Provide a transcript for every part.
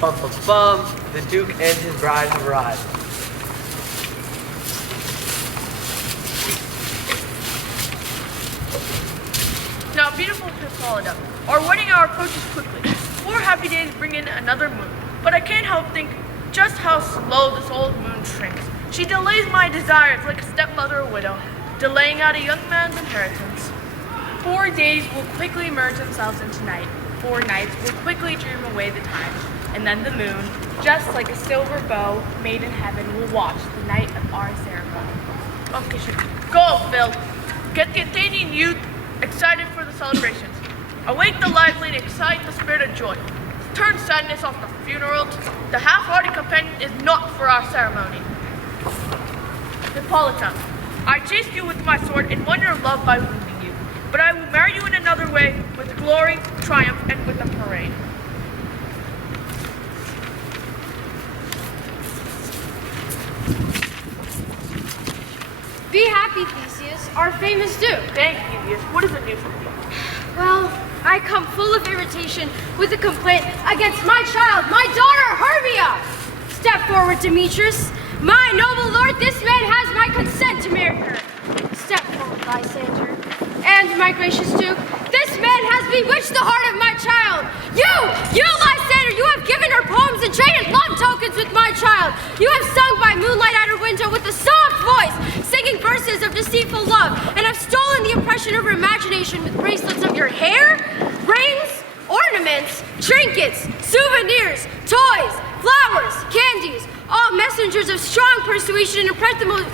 Bum bum bum, the Duke and his bride have arrived. Now, beautiful Hippolyta, our wedding hour approaches quickly. 4 happy days bring in another moon, but I can't help think just how slow this old moon shrinks. She delays my desires like a stepmother or widow, delaying out a young man's inheritance. 4 days will quickly merge themselves into night. 4 nights will quickly dream away the time. And then the moon, just like a silver bow made in heaven, will watch the night of our ceremony. Okay, sure. Go, Phil. Get the Athenian youth excited for the celebrations. Awake the lively and excite the spirit of joy. Turn sadness off the funeral. The half-hearted companion is not for our ceremony. Hippolyta, I chased you with my sword and won your love by wounding you. But I will marry you in another way, with glory, triumph, and with a parade. Be happy, Theseus, our famous Duke. Thank you, Theseus. What is the news from you? Well, I come full of irritation with a complaint against my child, my daughter, Hermia. Step forward, Demetrius. My noble lord, this man has my consent to marry her. Step forward, Lysander. And, my gracious Duke, this man has bewitched the heart of my child. You, Lysander, you have given her poems and traded love tokens with my child. You have sung by moonlight at her window with a soft voice, singing verses of deceitful love, and have stolen the impression of her imagination with bracelets of your hair, rings, ornaments, trinkets, souvenirs, toys, flowers, candies, all messengers of strong persuasion and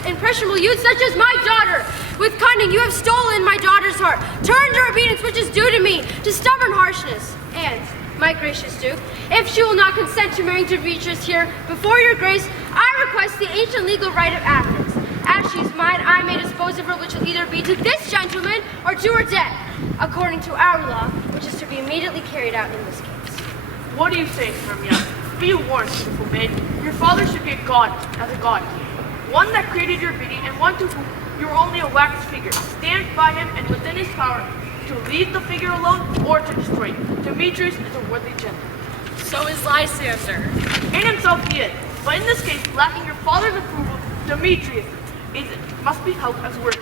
impressionable youth such as my daughter. With cunning, you have stolen my daughter's heart, turned her obedience, which is due to me, to stubborn harshness. And, my gracious Duke, if she will not consent to marrying Demetrius here before your grace, I request the ancient legal right of Athens. As she is mine, I may dispose of her, which will either be to this gentleman or to her death, according to our law, which is to be immediately carried out in this case. What do you say, Hermia? Be warned, beautiful maid. Your father should be a god, as a god. One that created your beauty, and one to whom you are only a wax figure. Stand by him, and within his power, to leave the figure alone or to destroy it. Demetrius is a worthy gentleman. So is Lysander. In himself he is, but in this case, lacking your father's approval, Demetrius must be held as worthy.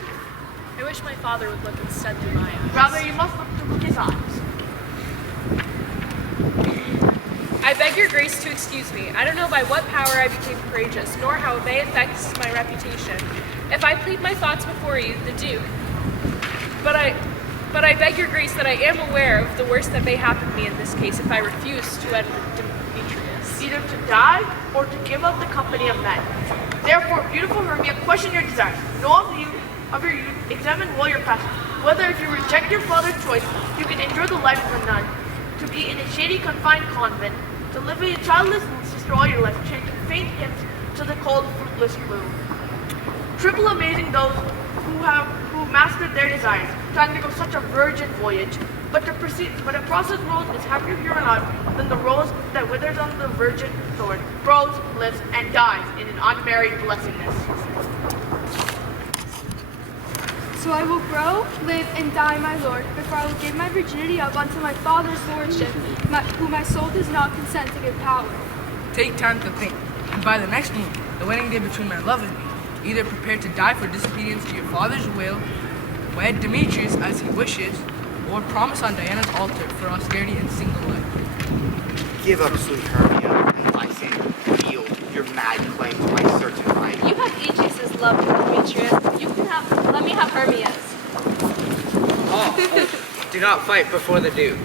I wish my father would look instead through my eyes. Rather, you must look to his eyes. I beg your grace to excuse me. I don't know by what power I became courageous, nor how it may affect my reputation. If I plead my thoughts before you, the Duke, but I beg your grace that I am aware of the worst that may happen to me in this case if I refuse to wed Demetrius. Either to die or to give up the company of men. Therefore, beautiful Hermia, question your desires. Know of your youth, examine well your past. Whether if you reject your father's choice, you can endure the life of a nun, to be in a shady confined convent, to live a childless sister all your life, chanting faint hymns to the cold, fruitless gloom. Triple amazing those who mastered their desires, to undergo such a virgin voyage. But a process rose is happier here on earth than the rose that withers on the virgin thorn, grows, lives, and dies in an unmarried blessedness. So I will grow, live, and die, my lord, before I will give my virginity up unto my father's lordship, whom my soul does not consent to give power. Take time to think, and by the next moon, the wedding day between my love and me, either prepare to die for disobedience to your father's will, wed Demetrius as he wishes, or promise on Diana's altar for austerity and single life. Give up, sweet Hermia, and Lysander, yield your mad claim to my certain right. You have Theseus' love for Demetrius. Let me have Hermia's. Oh, do not fight before the Duke.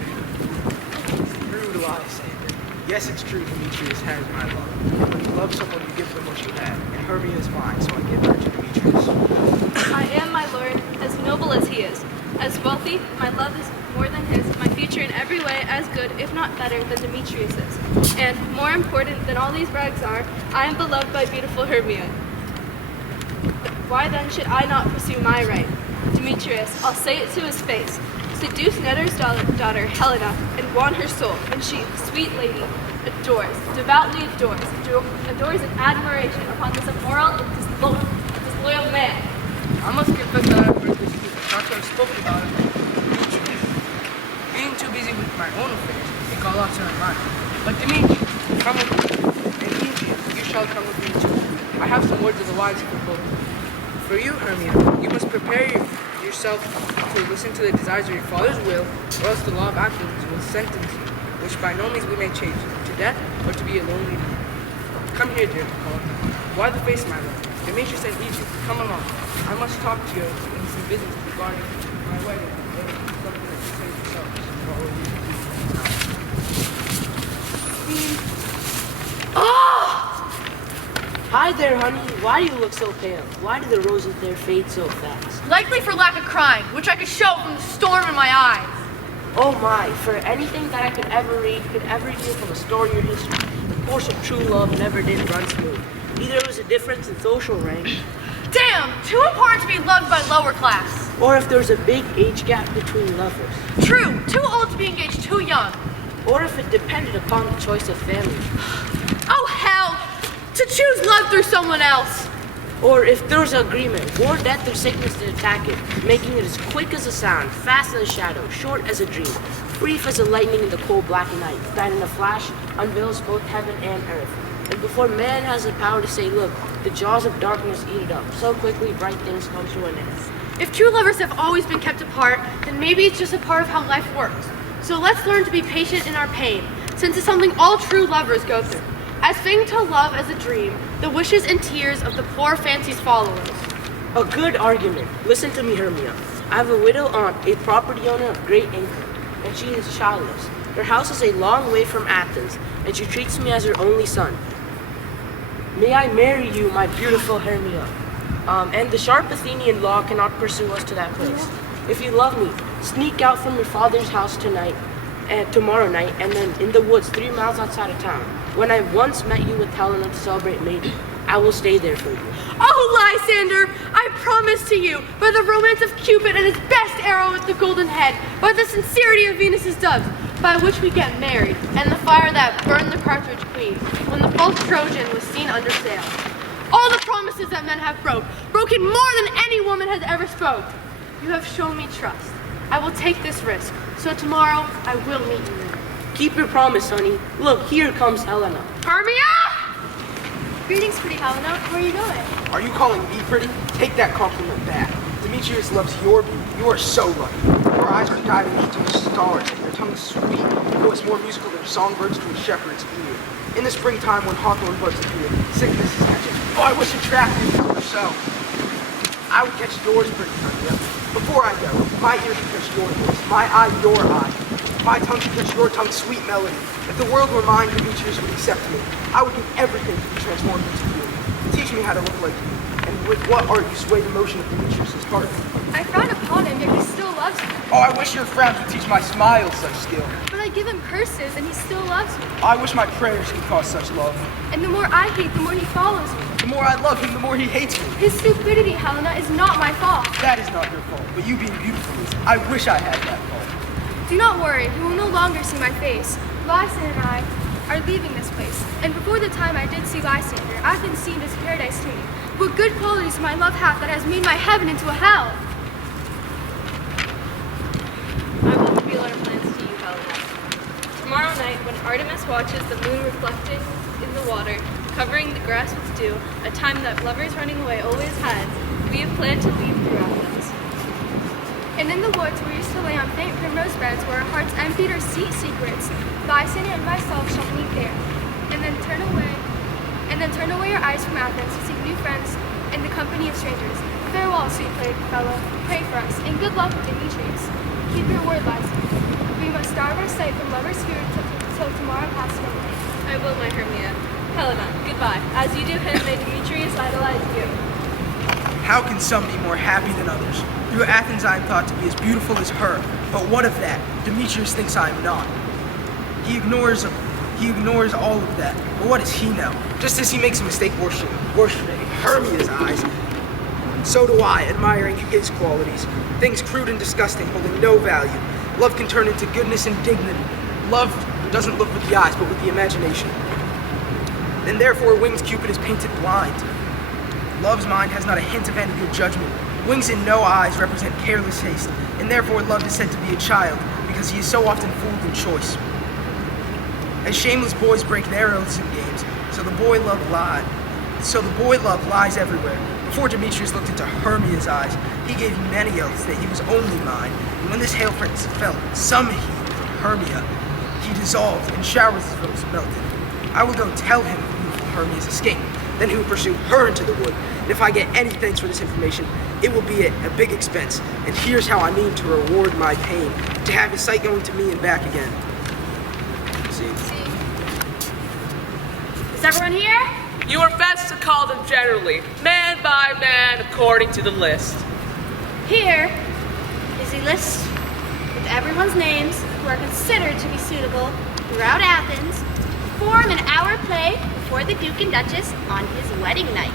True, Lysander. Yes, it's true Demetrius has my love. When you love someone, you give them what you have. And Hermia is mine, so I give her to Demetrius. I am, my lord, as noble as he is. As wealthy, my love is more than his, my future in every way as good, if not better, than Demetrius's. And, more important than all these brags are, I am beloved by beautiful Hermia. Why then should I not pursue my right? Demetrius, I'll say it to his face, seduce Netter's daughter Helena, and won her soul, and she, sweet lady, devoutly adores in admiration upon this immoral and disloyal man. I must confess that I've heard this too, not to have spoken about it. Being too busy with my own affairs, I think I'll lost her in mine. But Demetrius, Come with me. And Egypt, you shall come with me too. I have some words of the wise for both. For you, Hermia, you must prepare yourself to listen to the desires of your father's will, or else the law of Athens will sentence you, which by no means we may change, to death or to be a lonely man. Come here, dear Nicole. Why the face, my love? Demetrius and Egypt, come along. I must talk to you in some business regarding my wedding. There is something that you say yourselves. For all of you. Hi there, honey. Why do you look so pale? Why do the roses there fade so fast? Likely for lack of crying, which I could show from the storm in my eyes. Oh my, for anything that I could ever read, could ever hear from a story or history, the course of true love never did run smooth. Either it was a difference in social rank, Damn, too important to be loved by lower class. or if there was a big age gap between lovers, True, too old to be engaged, too young. or if it depended upon the choice of family, Oh hell, to choose love through someone else. or if there was an agreement, war, death, or sickness to attack it, making it as quick as a sound, fast as a shadow, short as a dream, brief as a lightning in the cold black night, that in a flash unveils both heaven and earth. And before man has the power to say, look, the jaws of darkness eat it up, so quickly bright things come to an end. If true lovers have always been kept apart, then maybe it's just a part of how life works. So let's learn to be patient in our pain, since it's something all true lovers go through. As fitting to love as a dream, the wishes and tears of the poor fancy's followers. A good argument. Listen to me, Hermia. I have a widow aunt, a property owner of great income, and she is childless. Her house is a long way from Athens, and she treats me as her only son. May I marry you, my beautiful Hermia? And the sharp Athenian law cannot pursue us to that place. If you love me, sneak out from your father's house tonight, and tomorrow night, and then in the woods 3 miles outside of town. When I once met you with Helena to celebrate mating, I will stay there for you. Oh, Lysander, I promise to you, by the romance of Cupid and his best arrow with the golden head, by the sincerity of Venus's doves, by which we get married, and the fire that burned the cartridge queen, when the false Trojan was seen under sail. All the promises that men have broken more than any woman has ever spoke. You have shown me trust. I will take this risk, so tomorrow I will meet you there. Keep your promise, honey. Look, here comes Helena. Hermia! Greetings, pretty Helena. Where are you going? Are you calling me pretty? Take that compliment back. Demetrius loves your beauty. You are so lucky. Your eyes are guiding you to the stars, and your tongue is sweet, your voice more musical than songbirds to a shepherd's ear. In the springtime when hawthorn buds appear, sickness is catching. Oh, I wish attractive to yourself. I would catch yours, pretty Hermia. Before I go, my ear should catch your voice, my eye your eye. My tongue should catch your tongue's sweet melody. If the world were mine, Demetrius would accept me. I would give everything to be transformed into you. Teach me how to look like you. And with what art you sway the motion of Demetrius' heart. I frown upon him, yet he still loves me. Oh, I wish your frowns would teach my smile such skill. But I give him curses, and he still loves me. I wish my prayers could cause such love. And the more I hate, the more he follows me. The more I love him, the more he hates me. His stupidity, Helena, is not my fault. That is not your fault, but you being beautiful is. I wish I had that fault. Do not worry, he will no longer see my face. Lysander and I are leaving this place, and before the time I did see Lysander, Athens seemed as paradise to me. What good qualities my love hath that has made my heaven into a hell? I will reveal our plans to you, Helena. Tomorrow night, when Artemis watches the moon reflecting in the water, covering the grass with dew, a time that lovers running away always had, we have planned to leave through Athens. And in the woods we used to lay on faint primrose beds where our hearts emptied our secrets, Lysander and myself shall meet there, and then turn away our eyes from Athens to seek new friends in the company of strangers. Farewell, sweet playfellow. Pray for us, and good luck with Demetrius. Keep your word, Lysander. We must starve our sight from lovers' fear till tomorrow pass away. I will, my Hermia. Helena, goodbye. As you do him, may Demetrius idolize you. How can some be more happy than others? Through Athens I am thought to be as beautiful as her. But what of that? Demetrius thinks I am not. He ignores all of that. But what does he know? Just as he makes a mistake worshiping Hermia's eyes, so do I, admiring his qualities. Things crude and disgusting, holding no value. Love can turn into goodness and dignity. Love doesn't look with the eyes, but with the imagination. And therefore wings Cupid is painted blind. Love's mind has not a hint of any good judgment. Wings in no eyes represent careless haste, and therefore love is said to be a child, because he is so often fooled in choice. as shameless boys break their oaths in games, so the boy love lies everywhere. Before Demetrius looked into Hermia's eyes, he gave many oaths that he was only mine, and when this hail fell some heat from Hermia, he dissolved, and showers of rose melted. I will go tell him of beautiful Hermia's escape. Then he will pursue her into the wood. And if I get any thanks for this information, it will be at a big expense. And here's how I mean to reward my pain, to have his sight going to me and back again. See? Is everyone here? You are best to call them generally, man by man, according to the list. Here is a list with everyone's names who are considered to be suitable throughout Athens to form an hour play before the Duke and Duchess on his wedding night.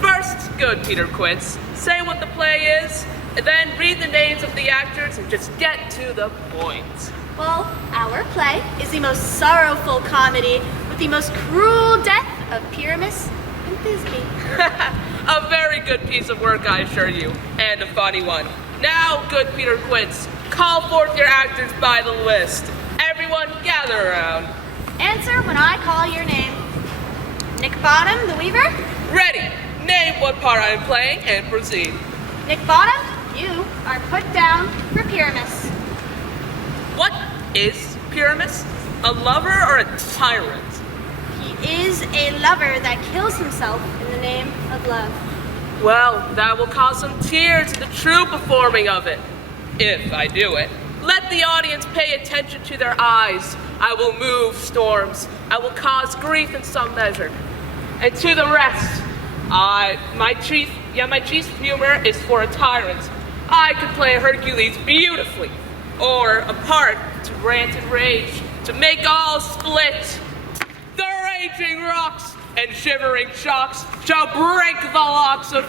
First, good Peter Quince, say what the play is, and then read the names of the actors and just get to the point. Well, our play is the most sorrowful comedy with the most cruel death of Pyramus and Thisbe. A very good piece of work, I assure you, and a funny one. Now, good Peter Quince, call forth your actors by the list. Everyone gather around. Answer when I call your name. Nick Bottom, the Weaver? Ready. Name what part I am playing and proceed. Nick Bottom, you are put down for Pyramus. What is Pyramus? A lover or a tyrant? He is a lover that kills himself in the name of love. Well, that will cause some tears in the true performing of it. If I do it. Let the audience pay attention to their eyes. I will move storms. I will cause grief in some measure. And to the rest, my chief humor is for a tyrant. I could play Hercules beautifully, or a part to rant and rage, to make all split. The raging rocks and shivering shocks shall break the locks of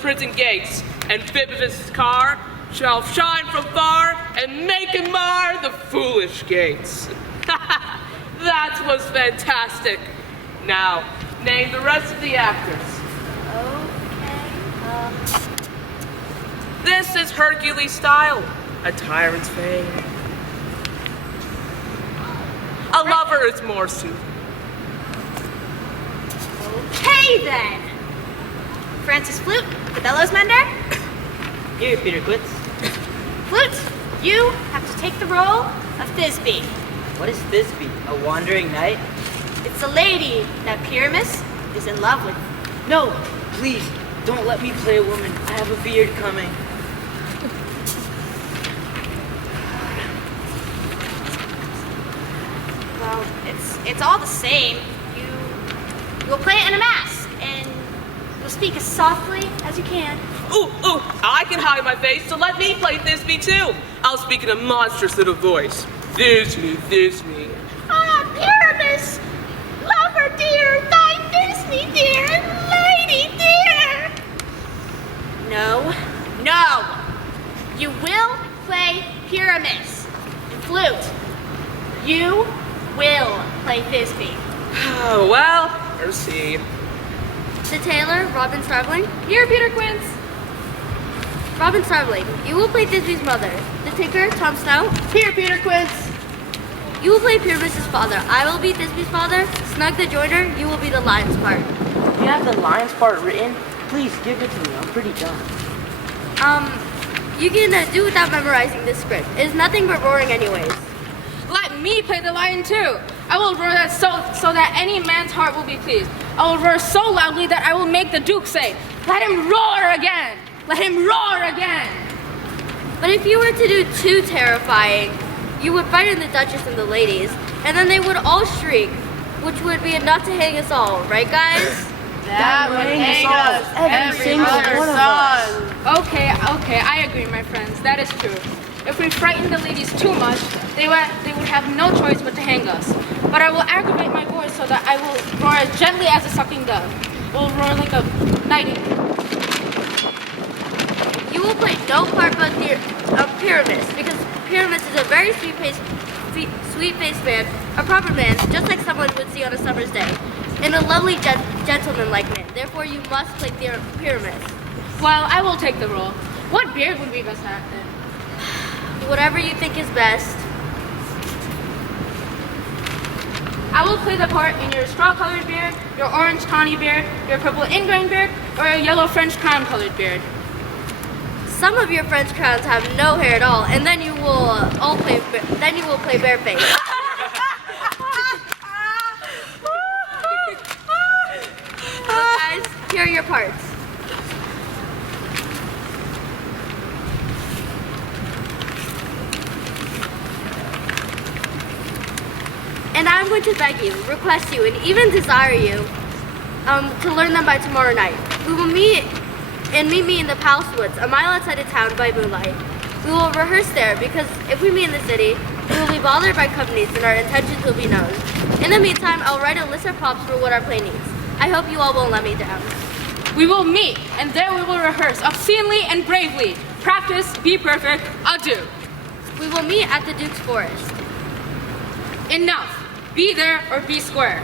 prison gates, and Phoebus' car shall shine from far and make and mar the foolish gates. That was fantastic. Now, name the rest of the actors. Okay, This is Hercules' style, a tyrant's fame. A lover is more soothing. Okay then. Francis Flute, the bellows mender. Here, Peter Quince. Flute, you have to take the role of Thisbe. What is Thisbe? A wandering knight? It's a lady that Pyramus is in love with. No, please, don't let me play a woman. I have a beard coming. Well, it's all the same. You'll play it in a mask, and you'll speak as softly as you can. Ooh, I can hide my face, so let me play Thisbe too. I'll speak in a monstrous little voice. Thisbe. Ah, Pyramus! Lover dear, thy Thisbe dear, lady dear! No. You will play Pyramus. And Flute, you will play Thisbe. Oh, well, proceed. The tailor, Robin Traveling. Here, Peter Quince. Robin Traveling, you will play Thisbe's mother. The tinker, Tom Stout. Here, Peter Quince. You will play Pyramus' father. I will be Thisbe's father. Snug the joiner, you will be the lion's part. You have the lion's part written? Please give it to me. I'm pretty done. You can do without memorizing this script. It is nothing but roaring anyways. Let me play the lion too. I will roar that so that any man's heart will be pleased. I will roar so loudly that I will make the Duke say, "Let him roar again! Let him roar again!" But if you were to do too terrifying, you would frighten the Duchess and the ladies, and then they would all shriek, which would be enough to hang us all, right guys? That would hang us, every single other one of son. Okay, I agree, my friends. That is true. If we frighten the ladies too much, they would have no choice but to hang us. But I will aggravate my voice so that I will roar as gently as a sucking dove. I will roar like a nightingale. You will play no part but Pyramus, because Pyramus is a very sweet-faced man, a proper man, just like someone would see on a summer's day, and a lovely gentleman-like man. Therefore, you must play Pyramus. Well, I will take the role. What beard would we best have then? Whatever you think is best. I will play the part in your straw-colored beard, your orange tawny beard, your purple ingrain beard, or your yellow French crown-colored beard. Some of your French crowns have no hair at all, and then you will play bareface. So guys, here are your parts. And I'm going to beg you, request you, and even desire you to learn them by tomorrow night. We will meet me in the Palace Woods, a mile outside of town by moonlight. We will rehearse there because if we meet in the city, we will be bothered by companies and our intentions will be known. In the meantime, I'll write a list of props for what our play needs. I hope you all won't let me down. We will meet, and there we will rehearse obscenely and bravely. Practice, be perfect, adieu. We will meet at the Duke's Forest. Enough. Be there or be square.